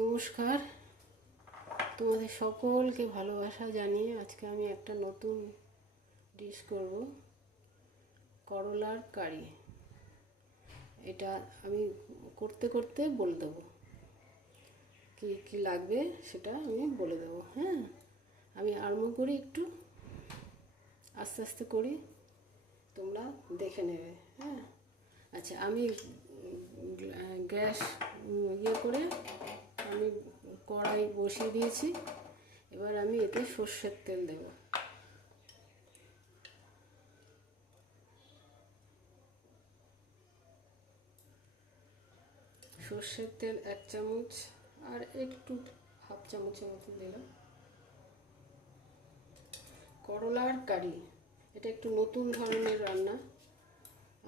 নমস্কার, তোমাদের সকলকে ভালোবাসা জানিয়ে আজকে আমি একটা নতুন ডিশ করব, করলার কারি। এটা আমি করতে করতে বলে দেবো কী কী লাগবে, সেটা আমি বলে দেবো। হ্যাঁ, আমি আরম্ভ করি, একটু আস্তে আস্তে করি, তোমরা দেখে নেবে। হ্যাঁ, আচ্ছা, আমি গ্যাস করে আমি কড়াই বসিয়ে দিয়েছি। এবার আমি এতে সর্ষের তেল দেব। সর্ষের তেল 1 চামচ, আর একটু হাফ চামচের মতো দিলাম। করলার কারি, এটা একটু নতুন ধরনের রান্না।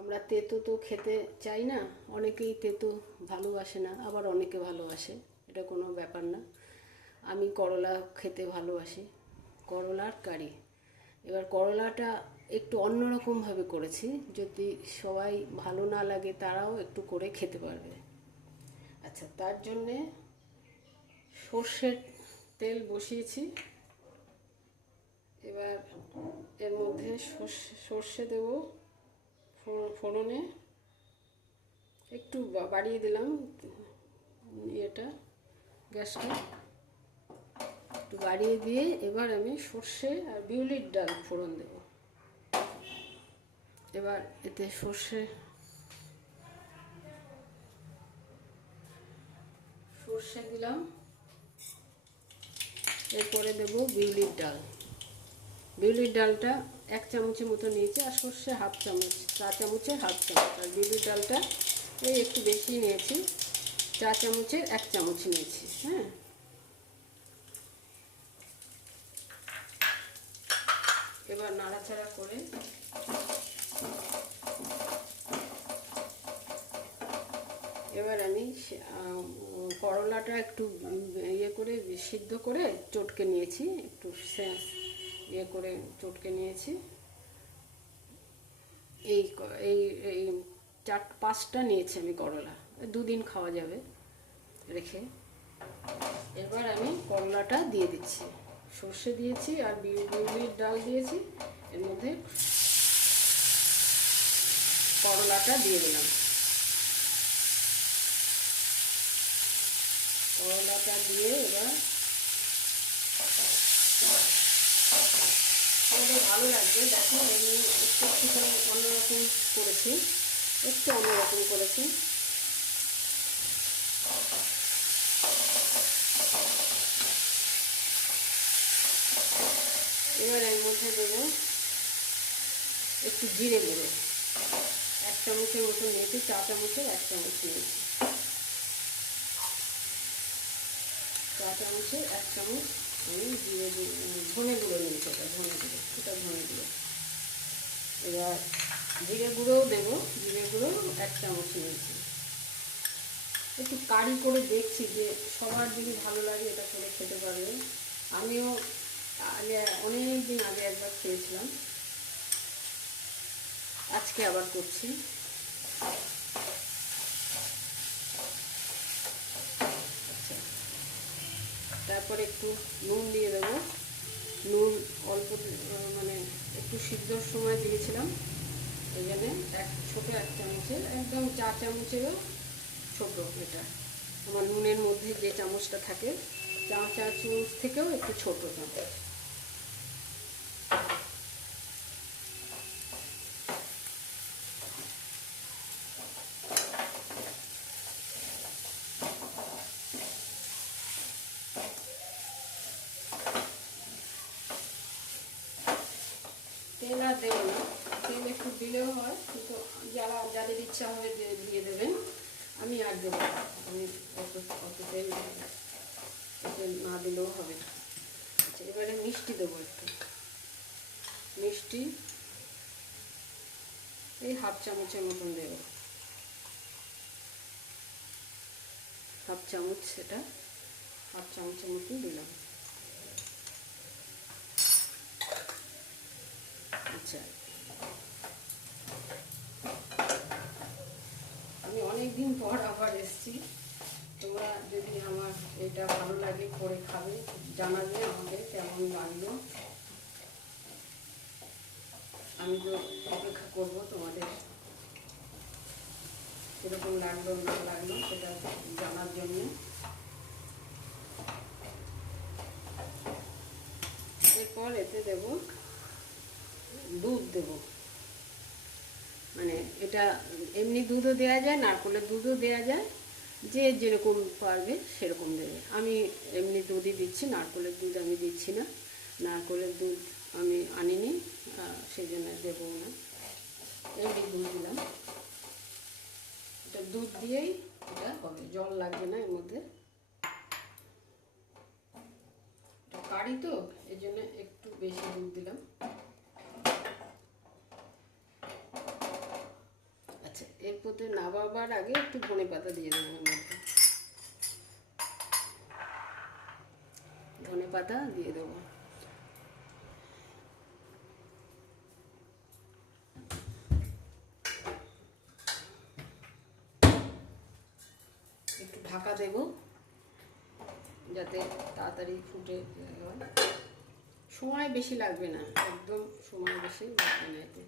আমরা তেতো তো খেতে চাই না, অনেকেই তেতো ভালোবাসে না, আবার অনেকে ভালোবাসে, এটা কোনো ব্যাপার না। আমি করলা খেতে ভালোবাসি। করলার কারি, এবার করলাটা একটু অন্যরকমভাবে করেছি, যদি সবাই ভালো না লাগে তারাও একটু করে খেতে পারবে। আচ্ছা, তার জন্যে সর্ষের তেল বসিয়েছি। এবার এর মধ্যে সর্ষে দেব ফোড়নে, একটু বাড়িয়ে দিলাম ইয়েটা, গ্যাসটা একটু বাড়িয়ে দিয়ে এবার আমি সর্ষে আর বিউলির ডাল ফোড়ন দেব। এবার এতে সর্ষে দিলাম, এরপরে দেব বিউলির ডাল। বিউলির ডালটা 1 চামচের মতো নিয়েছি, আর সর্ষে হাফ চামচ, 4 চামচের হাফ চামচ। আর বিউলির ডালটা এই একটু বেশি নিয়েছি, 4 চামচের 1 চামচ নিয়েছি। হ্যাঁ, এবার নাড়াচাড়া করে এবার আমি করলাটা একটু ইয়ে করে সিদ্ধ করে চটকে নিয়েছি, একটু ইয়ে করে চটকে নিয়েছি। এই এই এই 4-5টা নিয়েছি আমি করলা, 2 দিন খাওয়া যাবে রেখে। এবার আমি করলাটা দিয়ে দিচ্ছি, সর্ষে দিয়েছি আর বিউলির ডাল দিয়েছি, এর মধ্যে করলাটা দিয়ে দিলাম। করলাটা দিয়ে এবার আমাদের ভালো লাগবে। দেখো, আমি একটুখানি অন্যরকম করেছি, একটু অন্যরকম করেছি। এবার এর মধ্যে দেবো একটু জিরে গুঁড়ো, 1 চামচের মতো নিয়েছি, 4 চামচের 1 চামচ নিয়েছি। 4 চামচের 1 চামচ আমি ধনে গুঁড়ো নিয়েছি, এটা ধনে গুঁড়ো। এবার জিরে গুঁড়োও দেবো, জিরে গুঁড়ো 1 চামচ নিয়েছি। একটু কারি করে দেখছি যে সবার যদি ভালো লাগে এটা করে খেতে পারবে। আমিও আগে অনেক দিন আগে একবার খেয়েছিলাম, আজকে আবার করছি। আচ্ছা, তারপরে একটু নুন দিয়ে দেবো। নুন অল্প, মানে একটু সিদ্ধর সময় দিয়েছিলাম, ওই জন্যে ছোটো 1 চামচের, একদম 4 চামচেরও ছোটো এটা। আমার নুনের মধ্যে যে চামচটা থাকে, 4 চামচ থেকেও একটু ছোটো চামচ। তেল আর দেবো না, তেল একটু দিলেও হয়, কিন্তু যাদের ইচ্ছা হবে দিয়ে দেবেন। আমি আর দেবো না, আমি অত তেল না দিলেও হবে। আচ্ছা, এবারে মিষ্টি দেবো একটু। মিষ্টি এই হাফ চামচের মতন দেবো, হাফ চামচ, সেটা হাফ চামচের মতন দিলাম। আচ্ছা, আমি অনেক দিন পর আবার এসেছি, তোমরা যদি আমার এটা ভালো লাগে করে খাবে, জানাবে আমাকে কেমন লাগলো। আমি তো অপেক্ষা করবো তোমাদের কীরকম লাগলো না লাগলো সেটা জানার জন্য। এরপর এতে দেব দুধ দেব, মানে এটা এমনি দুধও দেওয়া যায়, নারকেলের দুধও দেওয়া যায়, যে যেরকম পারবে সেরকম দেবে। আমি এমনি দুধই দিচ্ছি, নারকেলের দুধ আমি দিচ্ছি না, নারকেলের দুধ আমি আনিনি, সেই জন্য দেবো না, এমনি দুধ দিলাম। এটা দুধ দিয়েই এটা হবে, জল লাগবে না এর মধ্যে। এটা কারি তো এই জন্য একটু বেশি দুধ দিলাম। আচ্ছা, এরপর নামাবার আগে একটু ধনে পাতা দিয়ে দেবো এর মধ্যে, ধনে পাতা দিয়ে দেবো। একটু ঢাকা দেব যাতে তাড়াতাড়ি ফুটে হয়। সময় বেশি লাগবে না, একদম সময় বেশি লাগবে না এতে।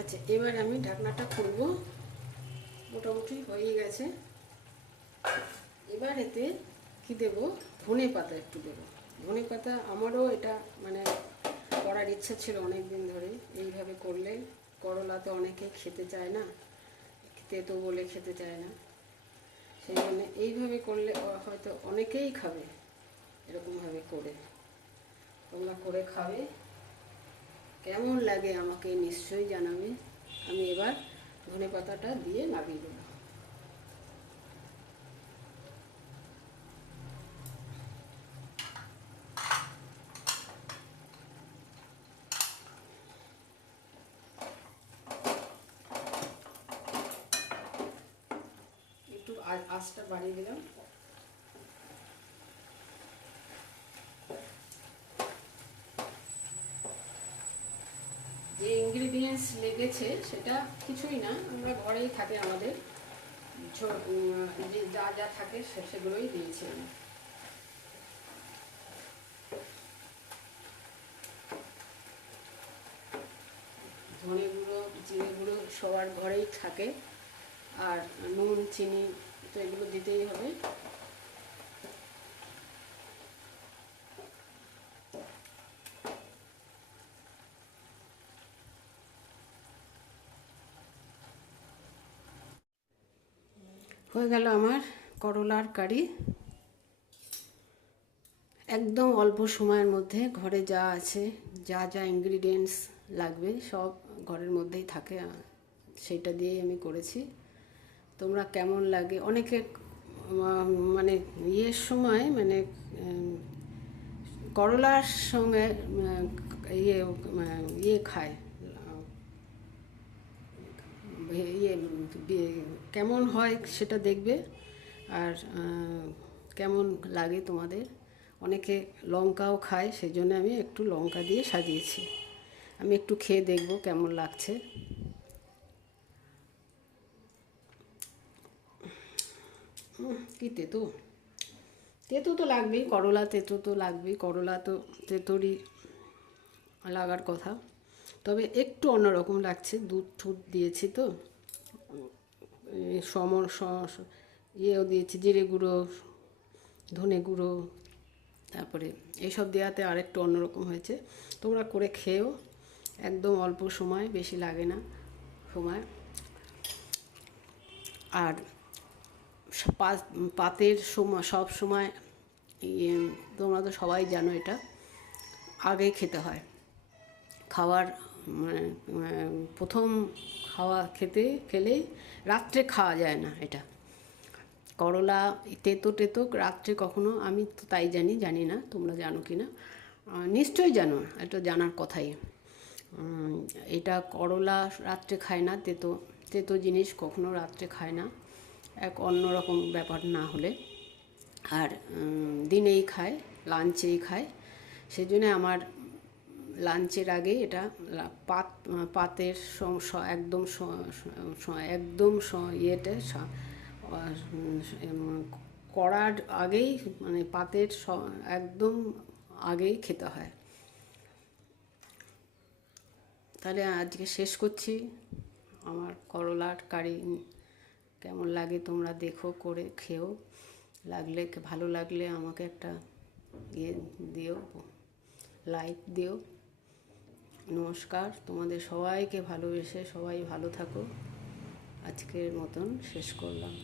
আচ্ছা, এবার আমি ঢাকনাটা খুলবো, মোটামুটি হয়ে গেছে। এবার এতে কি দেব, ধনে পাতা একটু দেবো। ধনে পাতা আমারও এটা মানে করার ইচ্ছা ছিল অনেক দিন ধরে। এইভাবে করলে করলাতে অনেকেই খেতে চায় না, তেতো বলে খেতে চায় না, সেই জন্য এইভাবে করলে হয়তো অনেকেই খাবে। এরকমভাবে করে তোমরা করে খাবে, কেমন লাগে আমাকে নিশ্চয়ই জানাবে। আমি এবার ধনে পাতাটা দিয়ে নামিয়ে দেবো। একটু আঁচটা বাড়িয়ে দিলাম। যে ইনগ্রিডিয়েন্টস লেগেছে সেটা কিছুই না, আমরা ঘরেই থাকে আমাদের, যে যা যা থাকে সেগুলোই দিয়েছি আমি। ধনে গুঁড়ো, জিরে গুঁড়ো সবার ঘরেই থাকে, আর নুন চিনি তো এগুলো দিতেই হবে। হয়ে গেল আমার করলার কারি। একদম অল্প সময়ের মধ্যে ঘরে যা আছে, যা যা ইনগ্রিডিয়েন্টস লাগবে সব ঘরের মধ্যেই থাকে, সেইটা দিয়েই আমি করেছি। তোমরা কেমন লাগে, অনেকে মানে ইয়ের সময় মানে করলার সঙ্গে ইয়ে খায়, ইয়ে কেমন হয় সেটা দেখবে, আর কেমন লাগে তোমাদের। অনেকে লঙ্কাও খায়, সেই জন্য আমি একটু লঙ্কা দিয়ে সাজিয়েছি। আমি একটু খেয়ে দেখব কেমন লাগছে। কি তেতো, তেতো তো লাগবেই, করলা তেতো তো লাগবেই, করলা তো তেতোরই লাগার কথা, তবে একটু অন্যরকম লাগছে, দুধ ঠুধ দিয়েছি তো, ইয়েও দিয়েছি, জিরে গুঁড়ো, ধনে গুঁড়ো, তারপরে এইসব দেওয়াতে আরেকটু অন্যরকম হয়েছে। তোমরা করে খেয়েও, একদম অল্প সময়, বেশি লাগে না সময়। আর পাতের সময় সব সময় তোমরা তো সবাই জানো এটা আগে খেতে হয়। খাওয়ার মানে প্রথম খেলেই রাত্রে খাওয়া যায় না এটা। করলা তেতো টেতো রাত্রে কখনো, আমি তো তাই জানি না তোমরা জানো কি না, নিশ্চয়ই জানো, এটা জানার কথাই। এটা করলা রাত্রে খায় না, তেতো তেতো জিনিস কখনো রাত্রে খায় না, এক অন্যরকম ব্যাপার না হলে। আর দিনেই খায়, লাঞ্চেই খায়, সেই জন্য আমার লাঞ্চের আগে এটা পাতের একদম একদম ইয়েতে করার আগেই, মানে পাতের একদম আগেই খেতে হয়। তাহলে আজকে শেষ করছি। আমার করলার কারি কেমন লাগে তোমরা দেখো, করে খেও, লাগলে ভালো লাগলে আমাকে একটা ইয়ে দিও, লাইক দিও। নমস্কার, তোমাদের সবাইকে ভালোবেসে সবাই ভালো থাকো। আজকের মতন শেষ করলাম।